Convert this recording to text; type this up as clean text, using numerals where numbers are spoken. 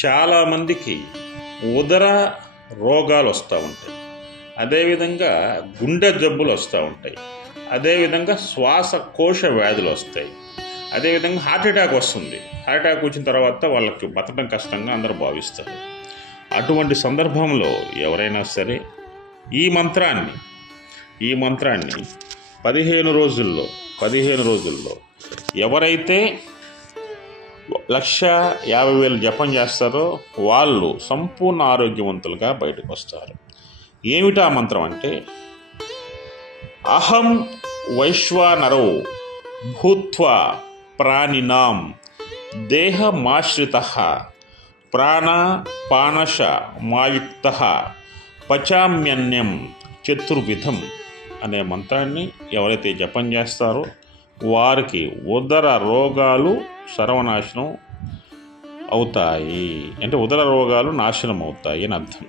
చాలామందికి ఉదర రోగాలు వస్తూ ఉంటాయి, అదేవిధంగా గుండె జబ్బులు వస్తూ ఉంటాయి, అదేవిధంగా శ్వాసకోశ వ్యాధులు వస్తాయి, అదేవిధంగా హార్ట్ అటాక్ వస్తుంది. హార్ట్ అటాక్ వచ్చిన తర్వాత వాళ్ళకి బతకడం కష్టంగా అందరూ భావిస్తారు. అటువంటి సందర్భంలో ఎవరైనా సరే ఈ మంత్రాన్ని 15 రోజుల్లో ఎవరైతే 1,50,000 జపం చేస్తారో వాళ్ళు సంపూర్ణ ఆరోగ్యవంతులుగా బయటకు వస్తారు. ఏమిటా మంత్రం అంటే, అహం వైశ్వానరో భూత్వా ప్రాణినాం దేహమాశ్రితః ప్రాణపానశ మాయుక్తః పచామ్యన్యం చతుర్విధం అనే మంత్రాన్ని ఎవరైతే జపం చేస్తారో వారికి ఉదర రోగాలు సర్వనాశనం అవుతాయి. అంటే ఉదర రోగాలు నాశనం అవుతాయి అని అర్థం.